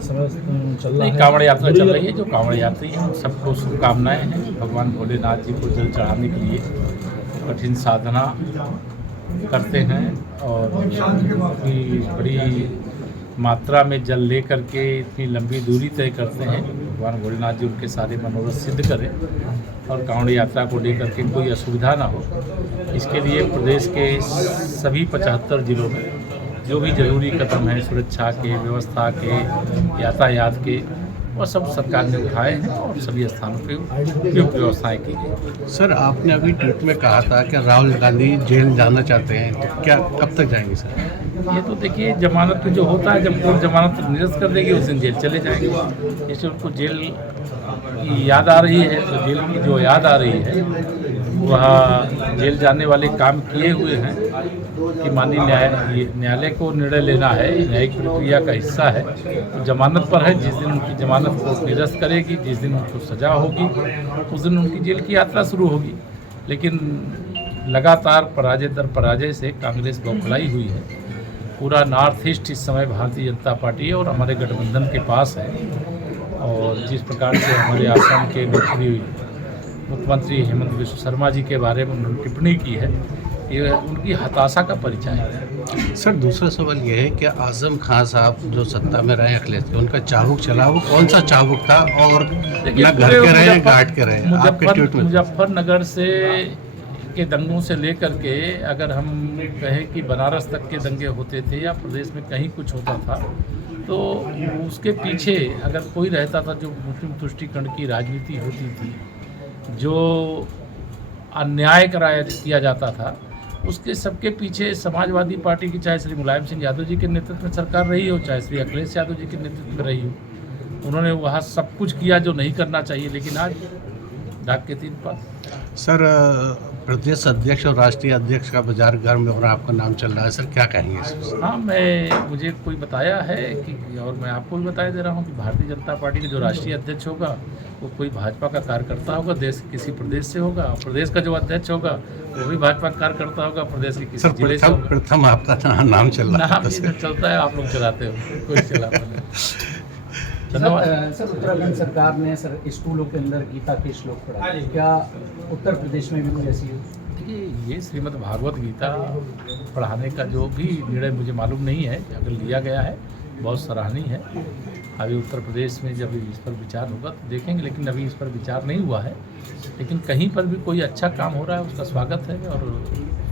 समय चल रहा नहीं, है। कांवड़ यात्रा चल रही है। जो कांवड़ यात्री हैं उन सबको शुभकामनाएं हैं। भगवान भोलेनाथ जी को जल चढ़ाने के लिए कठिन साधना करते हैं और इतनी बड़ी मात्रा में जल ले करके इतनी लंबी दूरी तय करते हैं। भगवान भोलेनाथ जी उनके सारे मनोरथ सिद्ध करें और कांवड़ यात्रा को लेकर के कोई असुविधा ना हो, इसके लिए प्रदेश के सभी 75 जिलों में जो भी जरूरी कदम हैं सुरक्षा के, व्यवस्था के, यातायात के, वह सब सरकार ने उठाए हैं और सभी स्थानों पे उपयुक्त व्यवस्थाएं की गई। सर, आपने अभी ट्वीट में कहा था कि राहुल गांधी जेल जाना चाहते हैं, तो क्या कब तक जाएंगे सर? ये तो देखिए, जमानत में जो होता है, जब कोर्ट जमानत निरस्त कर देगी उस दिन जेल चले जाएंगे। जैसे उनको जेल की याद आ रही है तो जेल की जो याद आ रही है वह जेल जाने वाले काम किए हुए हैं कि माननीय न्यायालय को निर्णय लेना है, न्यायिक प्रक्रिया का हिस्सा है। तो जमानत पर है, जिस दिन उनकी जमानत को निरस्त करेगी, जिस दिन उनको सजा होगी उस दिन उनकी जेल की यात्रा शुरू होगी। लेकिन लगातार पराजय दर पराजय से कांग्रेस बौखलाई हुई है। पूरा नॉर्थ ईस्ट इस समय भारतीय जनता पार्टी और हमारे गठबंधन के पास है और जिस प्रकार से हमारे आसाम के मुख्यमंत्री हेमंत बिश्व शर्मा जी के बारे में उन्होंने टिप्पणी की है, ये उनकी हताशा का परिचय है। सर, दूसरा सवाल ये है कि आजम खान साहब जो सत्ता में रहे अखिलेश के, उनका चाबुक चला, वो कौन सा चाबुक था और ना घर के रहे घाट के रहे? आपके ट्वीट में मुजफ्फरनगर से के दंगों से लेकर के अगर हम कहें कि बनारस तक के दंगे होते थे या प्रदेश में कहीं कुछ होता था तो उसके पीछे अगर कोई रहता था, जो मुस्लिम तुष्टीकरण की राजनीति होती थी, जो अन्याय किया जाता था, उसके सबके पीछे समाजवादी पार्टी की, चाहे श्री मुलायम सिंह यादव जी के नेतृत्व में सरकार रही हो, चाहे श्री अखिलेश यादव जी के नेतृत्व में रही हो, उन्होंने वहाँ सब कुछ किया जो नहीं करना चाहिए। लेकिन आज डाक के 3 पास। सर, प्रदेश अध्यक्ष और राष्ट्रीय अध्यक्ष का बाजार गर्म में और आपका नाम चल रहा है सर, क्या कहेंगे इसमें? हाँ, मुझे कोई बताया है कि, और मैं आपको भी बताया दे रहा हूँ कि भारतीय जनता पार्टी का जो राष्ट्रीय अध्यक्ष होगा वो कोई भाजपा का कार्यकर्ता होगा, देश किसी प्रदेश से होगा। प्रदेश का जो अध्यक्ष होगा वो भी भाजपा का कार्यकर्ता होगा, प्रदेश के किसी जिले से होगा। प्रथम आपका नाम चल रहा है। नाम चलता है, आप लोग चलाते हो, कोई चलाता नहीं। धन्यवाद। सर, उत्तराखंड सरकार ने सर स्कूलों के अंदर गीता के श्लोक पढ़ाए, क्या उत्तर प्रदेश में भी कोई ऐसी? देखिए, ये श्रीमद् भागवत गीता पढ़ाने का जो भी निर्णय मुझे मालूम नहीं है, अगर लिया गया है बहुत सराहनीय है। अभी उत्तर प्रदेश में जब इस पर विचार होगा तो देखेंगे, लेकिन अभी इस पर विचार नहीं हुआ है। लेकिन कहीं पर भी कोई अच्छा काम हो रहा है उसका स्वागत है और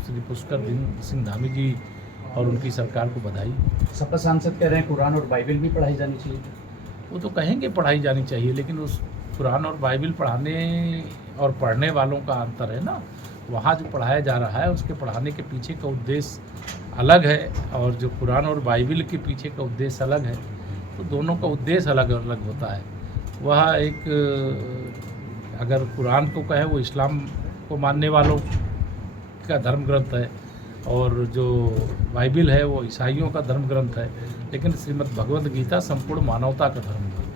श्री पुष्कर सिंह धामी जी और उनकी सरकार को बधाई। सपा सांसद कह रहे हैं कुरान और बाइबल भी पढ़ाई जानी चाहिए। वो तो कहेंगे पढ़ाई जानी चाहिए, लेकिन उस कुरान और बाइबल पढ़ाने और पढ़ने वालों का अंतर है ना। वहाँ जो पढ़ाया जा रहा है उसके पढ़ाने के पीछे का उद्देश्य अलग है और जो कुरान और बाइबल के पीछे का उद्देश्य अलग है। तो दोनों का उद्देश्य अलग अलग होता है। वह एक, अगर कुरान को कहे वो इस्लाम को मानने वालों का धर्म ग्रंथ है और जो बाइबल है वो ईसाइयों का धर्म ग्रंथ है, लेकिन श्रीमद् भगवद गीता संपूर्ण मानवता का धर्म ग्रंथ है।